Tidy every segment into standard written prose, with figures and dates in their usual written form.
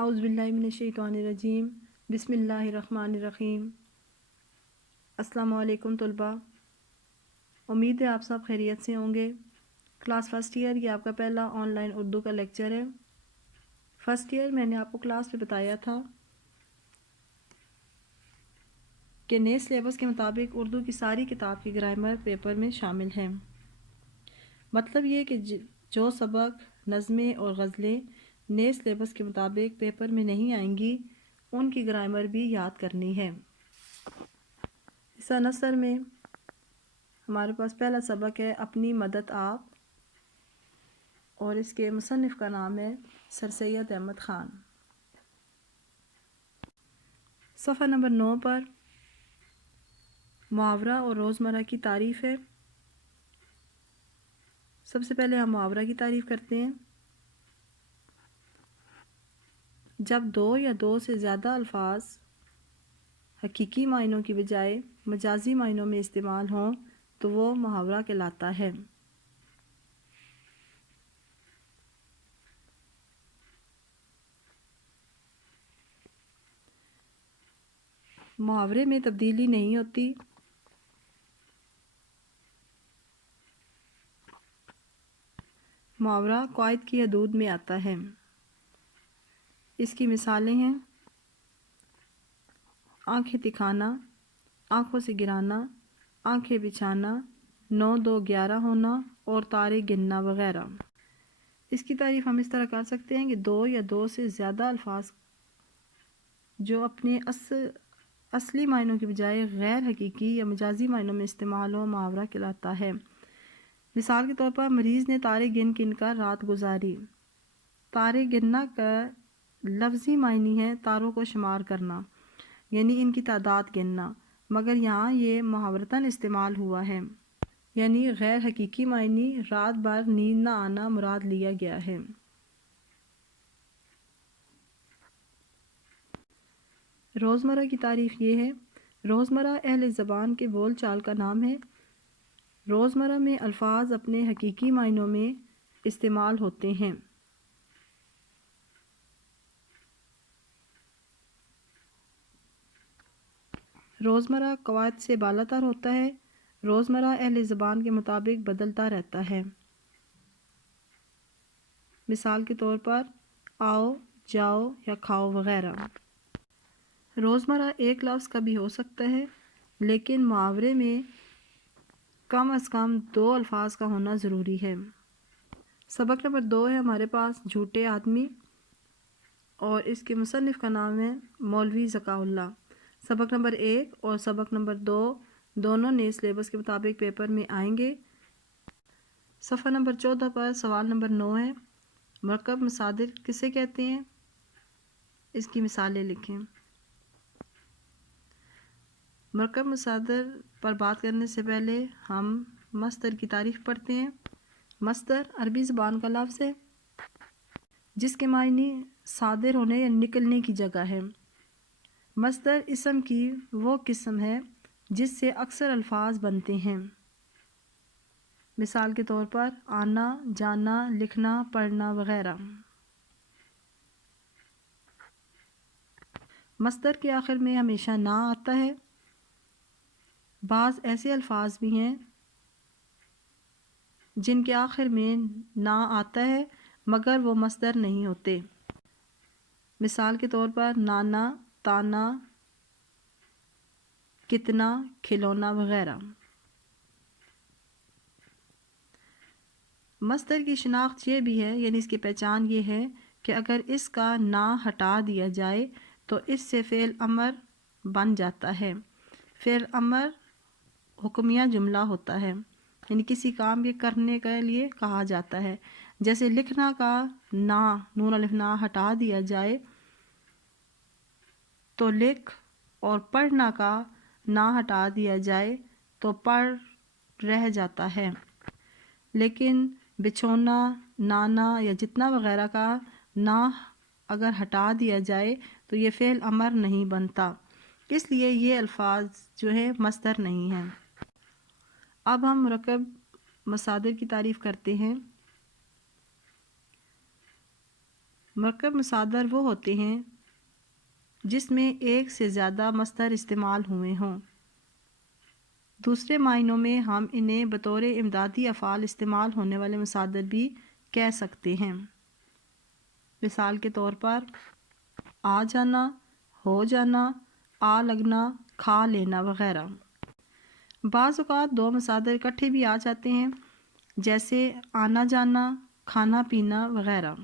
اعوذ باللہ من الشیطان الرجیم بسم اللہ الرحمن الرحیم۔ السلام علیکم طلباء، امید ہے آپ سب خیریت سے ہوں گے۔ کلاس فرسٹ ایئر یہ آپ کا پہلا آن لائن اردو کا لیکچر ہے۔ فرسٹ ایئر میں نے آپ کو کلاس میں بتایا تھا کہ نئے سلیبس کے مطابق اردو کی ساری کتاب کی گرامر پیپر میں شامل ہیں۔ مطلب یہ کہ جو سبق، نظمیں اور غزلیں نئے سلیبس کے مطابق پیپر میں نہیں آئیں گی ان کی گرامر بھی یاد کرنی ہے۔ اس عنصر میں ہمارے پاس پہلا سبق ہے اپنی مدد آپ، اور اس کے مصنف کا نام ہے سر سید احمد خان۔ صفحہ نمبر 9 پر محاورہ اور روزمرہ کی تعریف ہے۔ سب سے پہلے ہم محاورہ کی تعریف کرتے ہیں۔ جب دو یا دو سے زیادہ الفاظ حقیقی معنوں کی بجائے مجازی معنوں میں استعمال ہوں تو وہ محاورہ کہلاتا ہے۔ محاورے میں تبدیلی نہیں ہوتی۔ محاورہ قواعد کی حدود میں آتا ہے۔ اس کی مثالیں ہیں: آنکھیں دکھانا، آنکھوں سے گرانا، آنکھیں بچھانا، 9 2 11 ہونا اور تارے گننا وغیرہ۔ اس کی تعریف ہم اس طرح کر سکتے ہیں کہ دو یا دو سے زیادہ الفاظ جو اپنے اصلی معنوں کی بجائے غیر حقیقی یا مجازی معنوں میں استعمال ہو محاورہ کہلاتا ہے۔ مثال کے طور پر مریض نے تارے گن گن کر رات گزاری۔ تارے گننا کا لفظی معنی ہے تاروں کو شمار کرنا، یعنی ان کی تعداد گننا، مگر یہاں یہ محاورتاً استعمال ہوا ہے، یعنی غیر حقیقی معنی رات بھر نیند نہ آنا مراد لیا گیا ہے۔ روزمرہ کی تعریف یہ ہے: روزمرہ اہل زبان کے بول چال کا نام ہے۔ روزمرہ میں الفاظ اپنے حقیقی معنوں میں استعمال ہوتے ہیں۔ روزمرہ قواعد سے بالا تر ہوتا ہے۔ روزمرہ اہل زبان کے مطابق بدلتا رہتا ہے۔ مثال کے طور پر آؤ، جاؤ یا کھاؤ وغیرہ۔ روزمرہ ایک لفظ کا بھی ہو سکتا ہے، لیکن محاورے میں کم از کم 2 الفاظ کا ہونا ضروری ہے۔ سبق نمبر 2 ہے ہمارے پاس جھوٹے آدمی، اور اس کے مصنف کا نام ہے مولوی ذکاء اللہ۔ سبق نمبر 1 اور سبق نمبر 2 دونوں نئے سلیبس کے مطابق پیپر میں آئیں گے۔ صفحہ نمبر 14 پر سوال نمبر 9 ہے: مرکب مصادر کسے کہتے ہیں؟ اس کی مثالیں لکھیں۔ مرکب مصادر پر بات کرنے سے پہلے ہم مصدر کی تعریف پڑھتے ہیں۔ مصدر عربی زبان کا لفظ ہے جس کے معنی صادر ہونے یا نکلنے کی جگہ ہے۔ مصدر اسم کی وہ قسم ہے جس سے اکثر الفاظ بنتے ہیں۔ مثال کے طور پر آنا، جانا، لکھنا، پڑھنا وغیرہ۔ مصدر کے آخر میں ہمیشہ نا آتا ہے۔ بعض ایسے الفاظ بھی ہیں جن کے آخر میں نا آتا ہے مگر وہ مصدر نہیں ہوتے۔ مثال کے طور پر نانا، تانا، کتنا، کھلونا وغیرہ۔ مصدر کی شناخت یہ بھی ہے، یعنی اس کی پہچان یہ ہے کہ اگر اس کا نا ہٹا دیا جائے تو اس سے فعل امر بن جاتا ہے۔ فعل امر حکمیہ جملہ ہوتا ہے، یعنی کسی کام کے کرنے کے لیے کہا جاتا ہے۔ جیسے لکھنا کا نا، نون الف نا ہٹا دیا جائے تو لکھ، اور پڑھنا کا نا ہٹا دیا جائے تو پڑھ رہ جاتا ہے۔ لیکن بچھونا، نانا یا جتنا وغیرہ کا نا اگر ہٹا دیا جائے تو یہ فعل امر نہیں بنتا، اس لیے یہ الفاظ جو ہے مصدر نہیں ہیں۔ اب ہم مرکب مصادر کی تعریف کرتے ہیں۔ مرکب مصادر وہ ہوتے ہیں جس میں ایک سے زیادہ مصدر استعمال ہوئے ہوں۔ دوسرے معنوں میں ہم انہیں بطور امدادی افعال استعمال ہونے والے مصادر بھی کہہ سکتے ہیں۔ مثال کے طور پر آ جانا، ہو جانا، آ لگنا، کھا لینا وغیرہ۔ بعض اوقات دو مصادر اکٹھے بھی آ جاتے ہیں، جیسے آنا جانا، کھانا پینا وغیرہ۔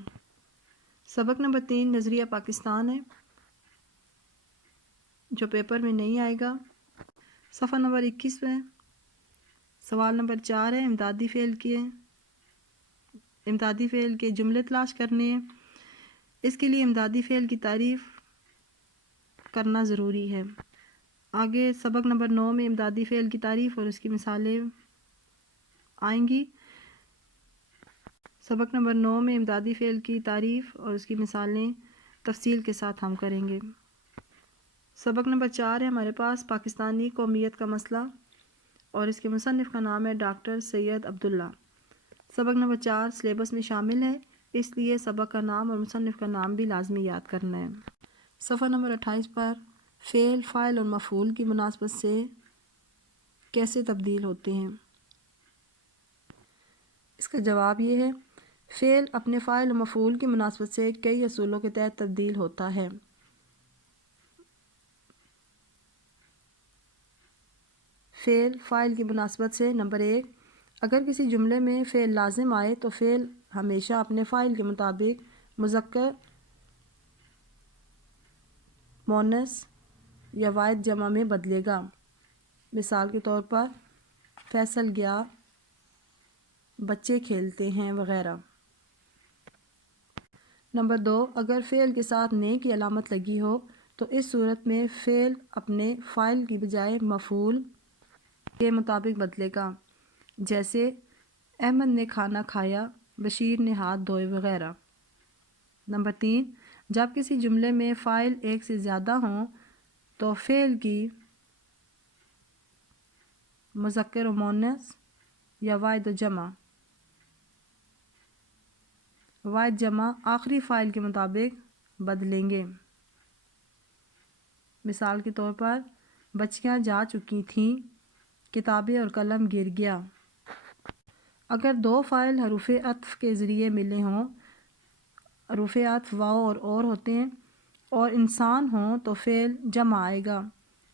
سبق نمبر 3 نظریہ پاکستان ہے جو پیپر میں نہیں آئے گا۔ صفحہ نمبر 21 ہے۔ سوال نمبر 4 ہے امدادی فعل کے جملے تلاش کرنے ہیں۔ اس کے لیے امدادی فعل کی تعریف کرنا ضروری ہے۔ آگے سبق نمبر 9 میں امدادی فعل کی تعریف اور اس کی مثالیں آئیں گی۔ سبق نمبر 9 میں امدادی فعل کی تعریف اور اس کی مثالیں تفصیل کے ساتھ ہم کریں گے۔ سبق نمبر 4 ہے ہمارے پاس پاکستانی قومیت کا مسئلہ، اور اس کے مصنف کا نام ہے ڈاکٹر سید عبداللہ۔ سبق نمبر 4 سلیبس میں شامل ہے، اس لیے سبق کا نام اور مصنف کا نام بھی لازمی یاد کرنا ہے۔ صفحہ نمبر 28 پر فعل، فاعل اور مفعول کی مناسبت سے کیسے تبدیل ہوتے ہیں، اس کا جواب یہ ہے، فعل اپنے فاعل اور مفعول کی مناسبت سے کئی اصولوں کے تحت تبدیل ہوتا ہے۔ فعل فاعل کی مناسبت سے نمبر 1، اگر کسی جملے میں فعل لازم آئے تو فعل ہمیشہ اپنے فاعل کے مطابق مذکر، مؤنث یا واحد جمع میں بدلے گا۔ مثال کے طور پر فیصل گیا، بچے کھیلتے ہیں وغیرہ۔ نمبر 2، اگر فعل کے ساتھ نے کی علامت لگی ہو تو اس صورت میں فعل اپنے فاعل کی بجائے مفعول کے مطابق بدلے گا، جیسے احمد نے کھانا کھایا، بشیر نے ہاتھ دھوئے وغیرہ۔ نمبر 3، جب کسی جملے میں فاعل ایک سے زیادہ ہوں تو فعل کی مذکر و مؤنث یا واحد و جمع آخری فاعل کے مطابق بدلیں گے۔ مثال کے طور پر بچیاں جا چکی تھیں، کتابیں اور قلم گر گیا۔ اگر دو فاعل حروف عطف کے ذریعے ملے ہوں، حروف عطف واو اور ہوتے ہیں، اور انسان ہوں تو فعل جمع آئے گا،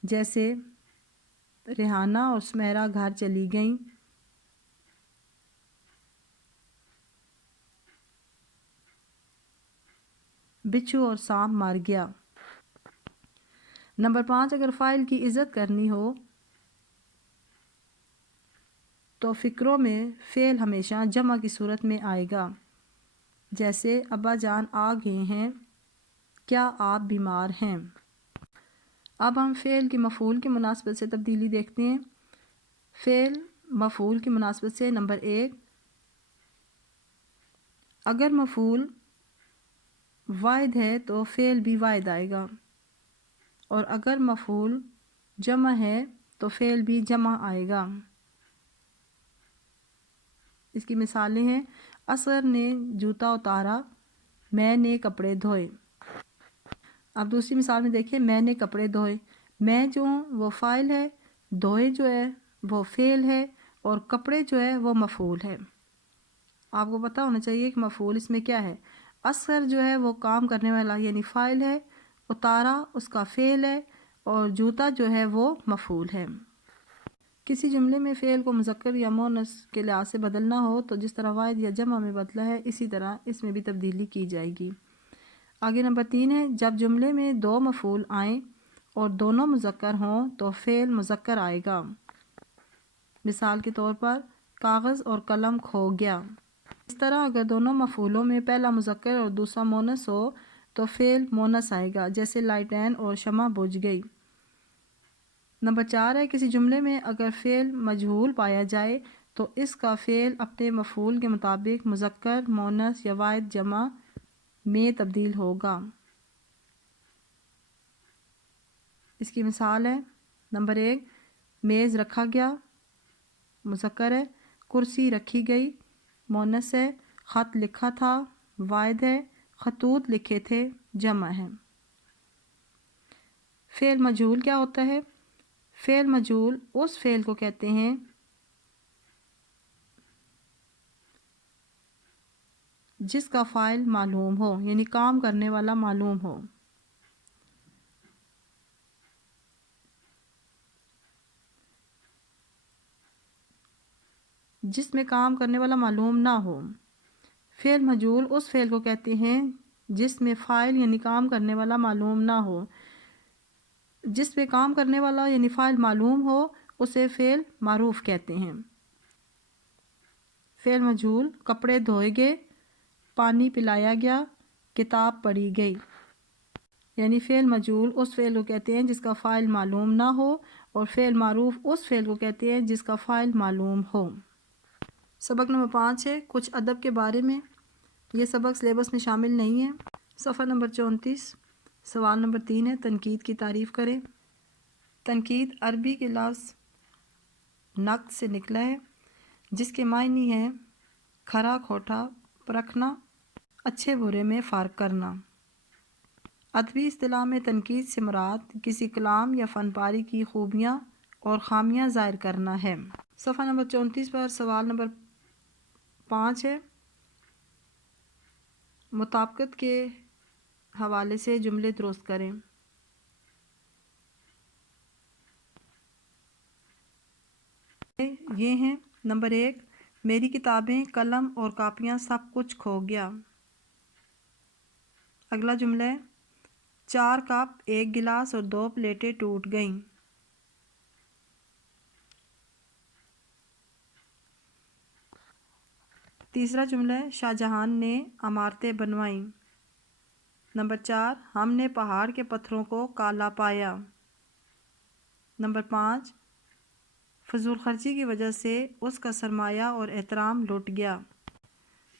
جیسے ریحانہ اور سمیرہ گھر چلی گئیں۔ بچھو اور سانپ مر گیا۔ نمبر 5، اگر فاعل کی عزت کرنی ہو تو فقروں میں فعل ہمیشہ جمع کی صورت میں آئے گا، جیسے ابا جان آ گئے ہیں، کیا آپ بیمار ہیں۔ اب ہم فعل کی مفعول کی مناسبت سے تبدیلی دیکھتے ہیں۔ فعل مفعول کی مناسبت سے نمبر 1، اگر مفعول واحد ہے تو فعل بھی واحد آئے گا، اور اگر مفعول جمع ہے تو فعل بھی جمع آئے گا۔ اس کی مثالیں ہیں، اصغر نے جوتا اتارا، میں نے کپڑے دھوئے۔ اب دوسری مثال میں دیکھیں، میں نے کپڑے دھوئے، میں جو ہوں وہ فاعل ہے، دھوئے جو ہے وہ فعل ہے، اور کپڑے جو ہے وہ مفعول ہے۔ آپ کو پتہ ہونا چاہیے کہ مفعول اس میں کیا ہے۔ اصغر جو ہے وہ کام کرنے والا یعنی فاعل ہے، اتارا اس کا فعل ہے، اور جوتا جو ہے وہ مفعول ہے۔ کسی جملے میں فعل کو مذکر یا مؤنث کے لحاظ سے بدلنا ہو تو جس طرح واحد یا جمع میں بدلا ہے اسی طرح اس میں بھی تبدیلی کی جائے گی۔ آگے نمبر 3 ہے، جب جملے میں 2 مفعول آئیں اور دونوں مذکر ہوں تو فعل مذکر آئے گا۔ مثال کے طور پر کاغذ اور قلم کھو گیا۔ اس طرح اگر دونوں مفعولوں میں پہلا مذکر اور دوسرا مؤنث ہو تو فعل مؤنث آئے گا، جیسے لائٹین اور شمع بجھ گئی۔ نمبر 4 ہے، کسی جملے میں اگر فعل مجہول پایا جائے تو اس کا فعل اپنے مفعول کے مطابق مذکر، مؤنث یا واحد جمع میں تبدیل ہوگا۔ اس کی مثال ہے، نمبر 1، میز رکھا گیا، مذکر ہے، کرسی رکھی گئی، مؤنث ہے، خط لکھا تھا، واحد ہے، خطوط لکھے تھے جمع ہے۔ فعل مجہول کیا ہوتا ہے؟ فعل مجہول اس فعل کو کہتے ہیں جس کا فاعل معلوم ہو، یعنی کام کرنے والا معلوم ہو۔ جس میں کام کرنے والا معلوم نہ ہو۔ فعل مجہول اس فعل کو کہتے ہیں جس میں فاعل یعنی کام کرنے والا معلوم نہ ہو۔ جس میں کام کرنے والا یعنی فاعل معلوم ہو اسے فعل معروف کہتے ہیں۔ فعل مجہول کپڑے دھوئے گئے، پانی پلایا گیا، کتاب پڑھی گئی۔ یعنی فعل مجہول اس فعل کو کہتے ہیں جس کا فاعل معلوم نہ ہو، اور فعل معروف اس فعل کو کہتے ہیں جس کا فاعل معلوم ہو۔ سبق نمبر 5 ہے کچھ ادب کے بارے میں۔ یہ سبق سلیبس میں شامل نہیں ہے۔ صفحہ نمبر 34، سوال نمبر 3 ہے تنقید کی تعریف کریں۔ تنقید عربی کے لفظ نقد سے نکلا ہے جس کے معنی ہے کھرا کھوٹا پرکھنا، اچھے برے میں فرق کرنا۔ ادبی اصطلاح میں تنقید سے مراد کسی کلام یا فن پاری کی خوبیاں اور خامیاں ظاہر کرنا ہے۔ صفحہ نمبر 34 پر سوال نمبر 5 ہے مطابقت کے حوالے سے جملے درست کریں۔ یہ ہیں نمبر 1، میری کتابیں، قلم اور کاپیاں سب کچھ کھو گیا۔ اگلا جملہ ہے 4 کپ، 1 گلاس اور 2 پلیٹیں ٹوٹ گئیں۔ تیسرا جملہ ہے شاہ جہان نے عمارتیں بنوائیں۔ نمبر 4، ہم نے پہاڑ کے پتھروں کو کالا پایا۔ نمبر 5، فضول خرچی کی وجہ سے اس کا سرمایہ اور احترام لٹ گیا۔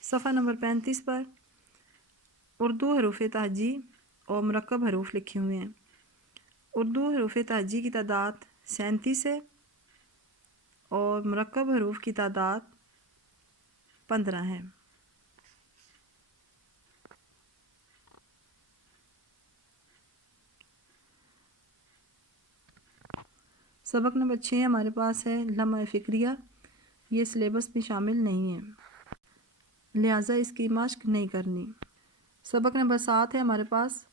صفحہ نمبر 35 پر اردو حروف تہجی اور مرکب حروف لکھے ہوئے ہیں۔ اردو حروف تہجی کی تعداد 37 ہے اور مرکب حروف کی تعداد 15 ہے۔ سبق نمبر 6 ہمارے پاس ہے لمحہ فکریہ۔ یہ سلیبس میں شامل نہیں ہے، لہٰذا اس کی مشق نہیں کرنی۔ سبق نمبر 7 ہے ہمارے پاس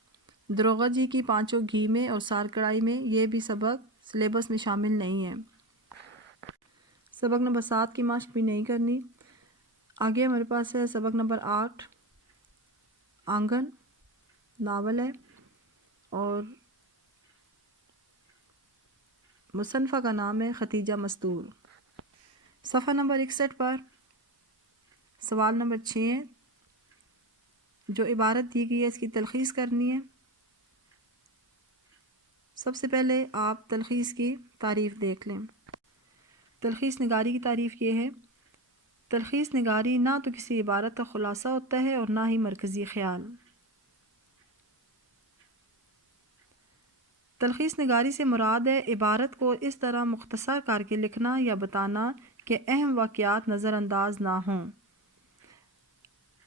دروغہ جی کی پانچوں گھی میں اور سار کڑھائی میں۔ یہ بھی سبق سلیبس میں شامل نہیں ہے، سبق نمبر 7 کی مشق بھی نہیں کرنی۔ آگے ہمارے پاس ہے سبق نمبر 8 آنگن، ناول ہے اور مصنفہ کا نام ہے ختیجہ مستور۔ صفحہ نمبر 61 پر سوال نمبر 6 ہے، جو عبارت دی گئی ہے اس کی تلخیص کرنی ہے۔ سب سے پہلے آپ تلخیص کی تعریف دیکھ لیں۔ تلخیص نگاری کی تعریف یہ ہے، تلخیص نگاری نہ تو کسی عبارت کا خلاصہ ہوتا ہے اور نہ ہی مرکزی خیال۔ تلخیص نگاری سے مراد ہے عبارت کو اس طرح مختصر کر کے لکھنا یا بتانا کہ اہم واقعات نظر انداز نہ ہوں۔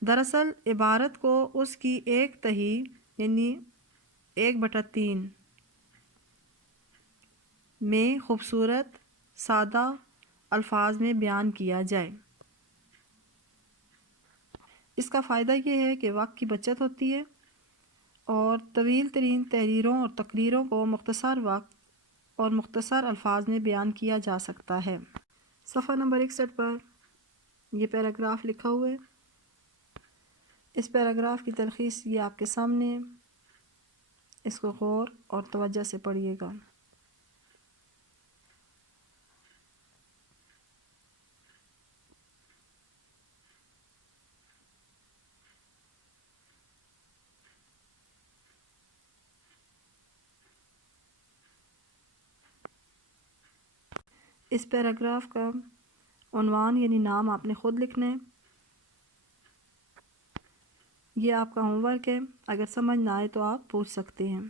دراصل عبارت کو اس کی 1/3 یعنی 1/3 میں خوبصورت سادہ الفاظ میں بیان کیا جائے۔ اس کا فائدہ یہ ہے کہ وقت کی بچت ہوتی ہے اور طویل ترین تحریروں اور تقریروں کو مختصر وقت اور مختصر الفاظ میں بیان کیا جا سکتا ہے۔ صفحہ نمبر 61 پر یہ پیراگراف لکھا ہوا ہے۔ اس پیراگراف کی تلخیص یہ آپ کے سامنے ہے، اس کو غور اور توجہ سے پڑھیے گا۔ اس پیراگراف کا عنوان یعنی نام آپ نے خود لکھنا ہے۔ یہ آپ کا ہوم ورک ہے، اگر سمجھ نہ آئے تو آپ پوچھ سکتے ہیں۔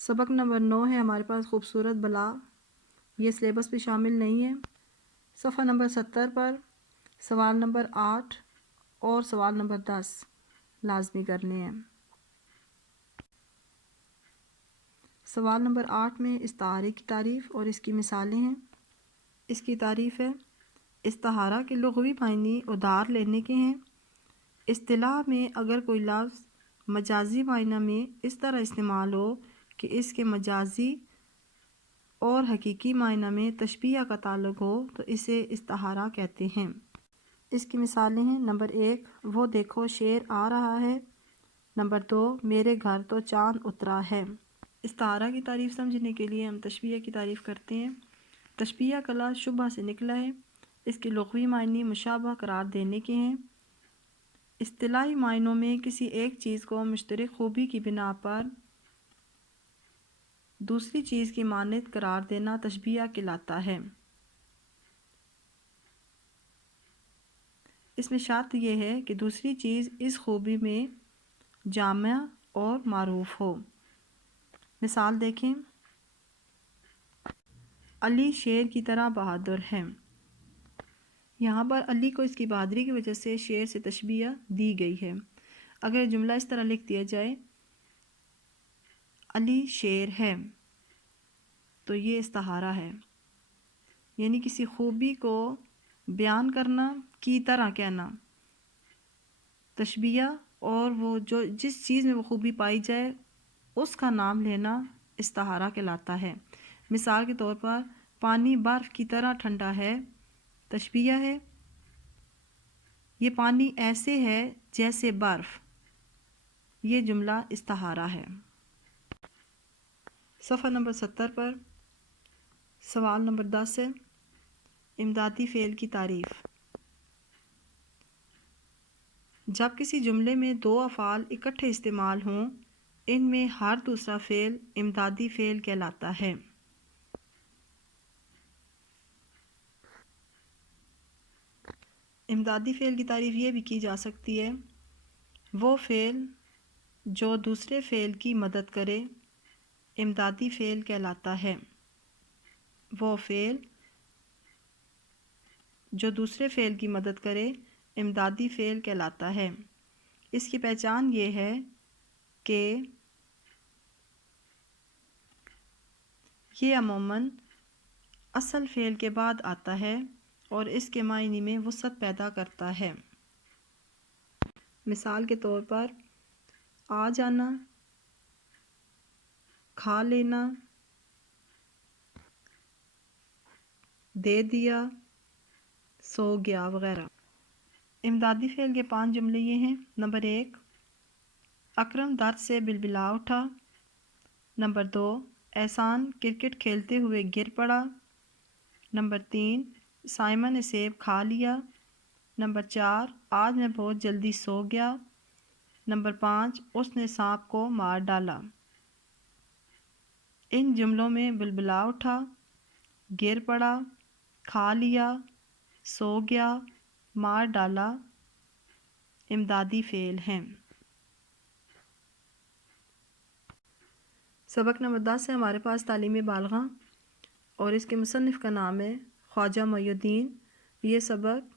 سبق نمبر 9 ہے ہمارے پاس خوبصورت بلا، یہ سلیبس بھی شامل نہیں ہے۔ صفحہ نمبر 70 پر سوال نمبر 8 اور سوال نمبر 10 لازمی کرنے ہیں۔ سوال نمبر 8 میں استعارے کی تعریف اور اس کی مثالیں ہیں۔ اس کی تعریف ہے، استعارہ کے لغوی معنی ادھار لینے کے ہیں۔ اصطلاح میں اگر کوئی لفظ مجازی معنی میں اس طرح استعمال ہو کہ اس کے مجازی اور حقیقی معنی میں تشبیہ کا تعلق ہو تو اسے استعارہ کہتے ہیں۔ اس کی مثالیں ہیں، نمبر 1 وہ دیکھو شیر آ رہا ہے، نمبر 2 میرے گھر تو چاند اترا ہے۔ استعارہ کی تعریف سمجھنے کے لیے ہم تشبیہ کی تعریف کرتے ہیں۔ تشبیہ کا لفظ شبہ سے نکلا ہے، اس کے لغوی معنی مشابہ قرار دینے کے ہیں۔ اصطلاحی معنوں میں کسی ایک چیز کو مشترک خوبی کی بنا پر دوسری چیز کی مانند قرار دینا تشبیہ کہلاتا ہے۔ اس میں شرط یہ ہے کہ دوسری چیز اس خوبی میں جامع اور معروف ہو۔ مثال دیکھیں، علی شیر کی طرح بہادر ہے۔ یہاں پر علی کو اس کی بہادری کی وجہ سے شیر سے تشبیہ دی گئی ہے۔ اگر جملہ اس طرح لکھ دیا جائے، علی شیر ہے، تو یہ استعارہ ہے، یعنی کسی خوبی کو بیان کرنا کی طرح کہنا۔ تشبیہ اور وہ جس چیز میں وہ خوبی پائی جائے اس کا نام لینا استعارہ کہلاتا ہے۔ مثال کے طور پر پانی برف کی طرح ٹھنڈا ہے، تشبیہ ہے، یہ پانی ایسے ہے جیسے برف، یہ جملہ استعارہ ہے۔ صفحہ نمبر 70 پر سوال نمبر 10 ہے، امدادی فعل کی تعریف۔ جب کسی جملے میں دو افعال اکٹھے استعمال ہوں، ان میں ہر دوسرا فعل امدادی فعل کہلاتا ہے۔ امدادی فعل کی تعریف یہ بھی کی جا سکتی ہے، وہ فعل جو دوسرے فعل کی مدد کرے امدادی فعل کہلاتا ہے۔ وہ فعل جو دوسرے فعل کی مدد کرے امدادی فعل کہلاتا ہے۔ اس کی پہچان یہ ہے کہ یہ عموماً اصل فعل کے بعد آتا ہے اور اس کے معنی میں وسعت پیدا کرتا ہے۔ مثال کے طور پر آ جانا، کھا لینا، دے دیا، سو گیا وغیرہ۔ امدادی فعل کے 5 جملے یہ ہیں، نمبر 1 اکرم درد سے بلبلا اٹھا، نمبر 2 احسان کرکٹ کھیلتے ہوئے گر پڑا، نمبر 3 سائمہ نے سیب کھا لیا، نمبر 4 آج میں بہت جلدی سو گیا، نمبر 5 اس نے سانپ کو مار ڈالا۔ ان جملوں میں بلبلا اٹھا، گر پڑا، کھا لیا، سو گیا، مار ڈالا امدادی فعل ہیں۔ سبق نمبر 10 ہے ہمارے پاس تعلیم بالغہ اور اس کے مصنف کا نام ہے خواجہ معی الدین۔ یہ سبق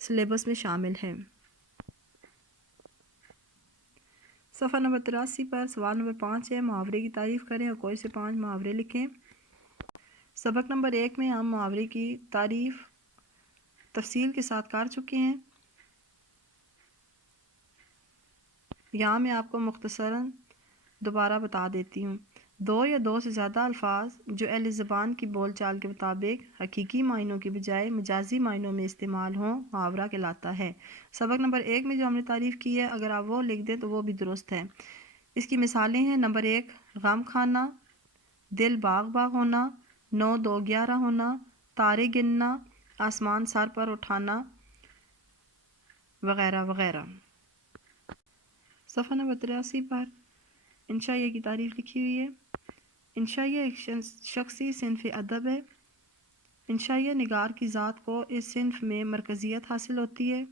سلیبس میں شامل ہے۔ صفحہ نمبر 83 پر سوال نمبر 5 ہے، محاورے کی تعریف کریں اور کوئی سے 5 محاورے لکھیں۔ سبق نمبر 1 میں ہم محاورے کی تعریف تفصیل کے ساتھ کر چکے ہیں۔ یہاں میں آپ کو مختصراً دوبارہ بتا دیتی ہوں۔ 2 یا 2 سے زیادہ الفاظ جو اہل زبان کی بول چال کے مطابق حقیقی معنوں کی بجائے مجازی معنوں میں استعمال ہوں، محاورہ کہلاتا ہے۔ سبق نمبر 1 میں جو ہم نے تعریف کی ہے، اگر آپ وہ لکھ دیں تو وہ بھی درست ہے۔ اس کی مثالیں ہیں، نمبر 1 غم کھانا، دل باغ باغ ہونا، 9 2 11 ہونا، تارے گننا، آسمان سر پر اٹھانا وغیرہ وغیرہ۔ صفحہ نمبر 83 پر انشائیہ کی تعریف لکھی ہوئی ہے۔ انشائیہ ایک شخصی صنف ادب ہے۔ انشائیہ نگار کی ذات کو اس صنف میں مرکزیت حاصل ہوتی ہے۔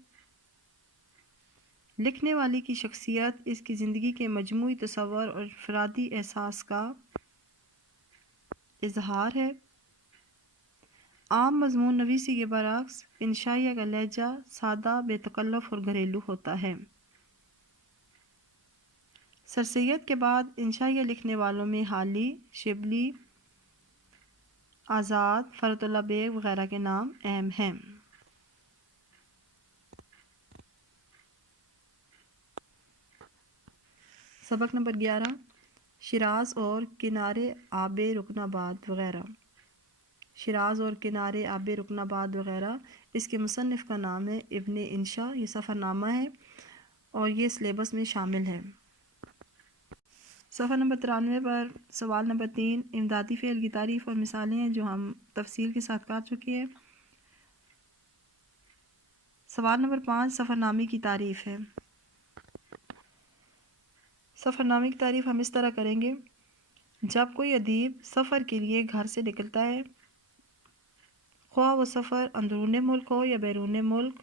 لکھنے والی کی شخصیت اس کی زندگی کے مجموعی تصور اور انفرادی احساس کا اظہار ہے۔ عام مضمون نویسی کے برعکس انشائیہ کا لہجہ سادہ، بے تکلف اور گھریلو ہوتا ہے۔ سر سید کے بعد انشائیہ لکھنے والوں میں حالی، شبلی، آزاد، فرت اللہ بیگ وغیرہ کے نام اہم ہیں۔ سبق نمبر 11، شیراز اور کنارے آب رکن آباد وغیرہ۔ شیراز اور کنارے آب رکن آباد وغیرہ، اس کے مصنف کا نام ہے ابن انشا، یہ سفر نامہ ہے اور یہ سلیبس میں شامل ہے۔ صفحہ نمبر 93 پر سوال نمبر 3، امدادی فعل کی تعریف اور مثالیں ہیں جو ہم تفصیل کے ساتھ کر چکے ہیں۔ سوال نمبر 5 سفر نامے کی تعریف ہے۔ سفر نامے کی تعریف ہم اس طرح کریں گے، جب کوئی ادیب سفر کے لیے گھر سے نکلتا ہے، خواہ وہ سفر اندرون ملک ہو یا بیرون ملک،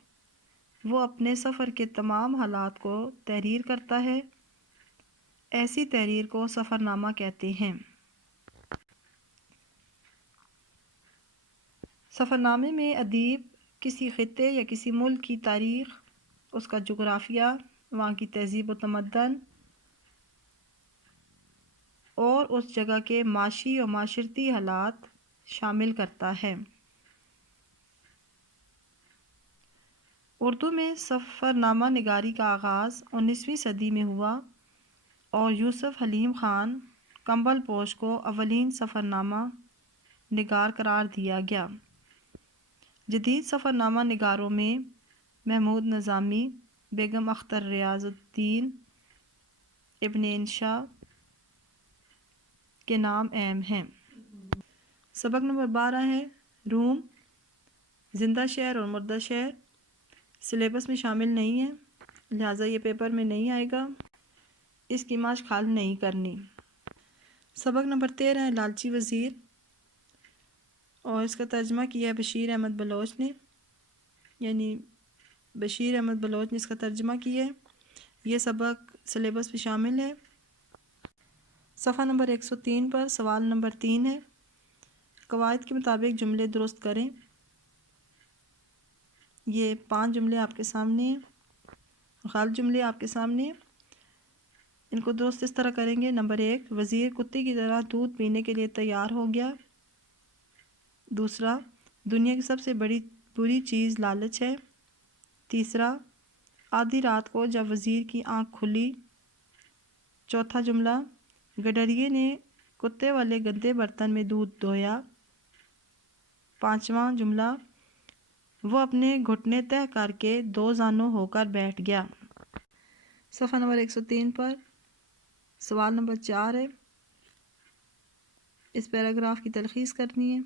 وہ اپنے سفر کے تمام حالات کو تحریر کرتا ہے، ایسی تحریر کو سفر نامہ کہتے ہیں۔ سفر نامے میں ادیب کسی خطے یا کسی ملک کی تاریخ، اس کا جغرافیہ، وہاں کی تہذیب و تمدن اور اس جگہ کے معاشی اور معاشرتی حالات شامل کرتا ہے۔ اردو میں سفر نامہ نگاری کا آغاز 19ویں صدی میں ہوا اور یوسف حلیم خان کمبل پوش کو اولین سفر نامہ نگار قرار دیا گیا۔ جدید سفر نامہ نگاروں میں محمود نظامی، بیگم اختر ریاض الدین، ابن انشا کے نام اہم ہیں۔ سبق نمبر 12 ہے روم، زندہ شہر اور مردہ شہر، سلیبس میں شامل نہیں ہے لہٰذا یہ پیپر میں نہیں آئے گا، اس کی مشق حل نہیں کرنی۔ سبق نمبر 13 ہے لالچی وزیر، اور اس کا ترجمہ کیا ہے بشیر احمد بلوچ نے، یعنی بشیر احمد بلوچ نے اس کا ترجمہ کیا ہے۔ یہ سبق سلیبس میں شامل ہے۔ صفحہ نمبر 103 پر سوال نمبر 3 ہے، قواعد کے مطابق جملے درست کریں۔ یہ 5 جملے آپ کے سامنے ہیں، غلط جملے آپ کے سامنے ہیں، ان کو درست اس طرح کریں گے۔ نمبر 1، وزیر کتے کی طرح دودھ پینے کے لیے تیار ہو گیا۔ دوسرا، دنیا کی سب سے بری چیز لالچ ہے۔ تیسرا، آدھی رات کو جب وزیر کی آنکھ کھلی۔ چوتھا جملہ، گڈریے نے کتے والے گندے برتن میں دودھ دھویا۔ پانچواں جملہ، وہ اپنے گھٹنے تہہ کر کے 2 زانوں ہو کر بیٹھ گیا۔ صفحہ نمبر 103 پر سوال نمبر 4 ہے، اس پیراگراف کی تلخیص کرنی ہے۔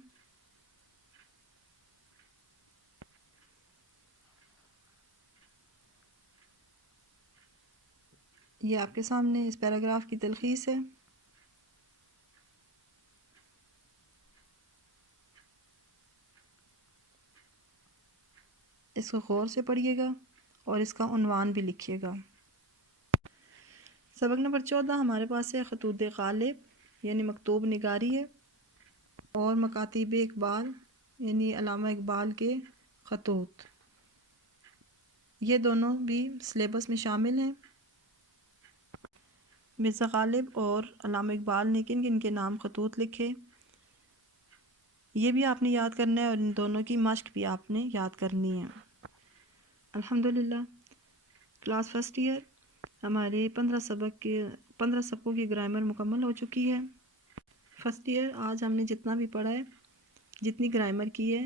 یہ آپ کے سامنے اس پیراگراف کی تلخیص ہے۔ اس کو غور سے پڑھیے گا اور اس کا عنوان بھی لکھیے گا۔ سبق نمبر 14 ہمارے پاس ہے خطوط غالب، یعنی مکتوب نگاری ہے، اور مکاتیب اقبال، یعنی علامہ اقبال کے خطوط، یہ دونوں بھی سلیبس میں شامل ہیں۔ مرزا غالب اور علامہ اقبال نے کن کن کے نام خطوط لکھے، یہ بھی آپ نے یاد کرنا ہے اور ان دونوں کی مشق بھی آپ نے یاد کرنی ہے۔ الحمدللہ کلاس فرسٹ ایئر ہمارے 15 سبقوں کی گرامر مکمل ہو چکی ہے۔ فرسٹ ایئر آج ہم نے جتنا بھی پڑھا ہے، جتنی گرامر کی ہے،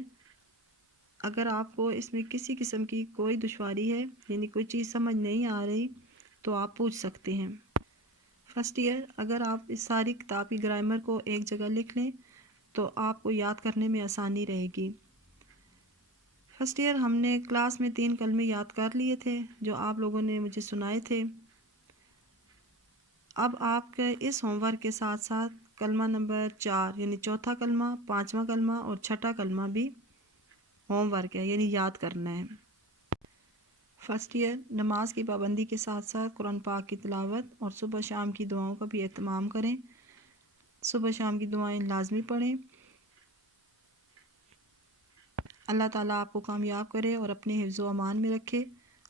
اگر آپ کو اس میں کسی قسم کی کوئی دشواری ہے، یعنی کوئی چیز سمجھ نہیں آ رہی، تو آپ پوچھ سکتے ہیں۔ فرسٹ ایئر اگر آپ اس ساری کتاب کی گرامر کو ایک جگہ لکھ لیں تو آپ کو یاد کرنے میں آسانی رہے گی۔ فرسٹ ایئر ہم نے کلاس میں 3 کلمے یاد کر لیے تھے جو آپ لوگوں نے مجھے سنائے تھے۔ اب آپ کے اس ہوم ورک کے ساتھ ساتھ کلمہ نمبر 4 یعنی چوتھا کلمہ، 5واں کلمہ اور 6واں کلمہ بھی ہوم ورک ہے، یعنی یاد کرنا ہے۔ فرسٹ ایئر نماز کی پابندی کے ساتھ ساتھ قرآن پاک کی تلاوت اور صبح شام کی دعاؤں کا بھی اہتمام کریں۔ صبح شام کی دعائیں لازمی پڑھیں۔ اللہ تعالیٰ آپ کو کامیاب کرے اور اپنے حفظ و امان میں رکھے۔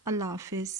اللہ حافظ۔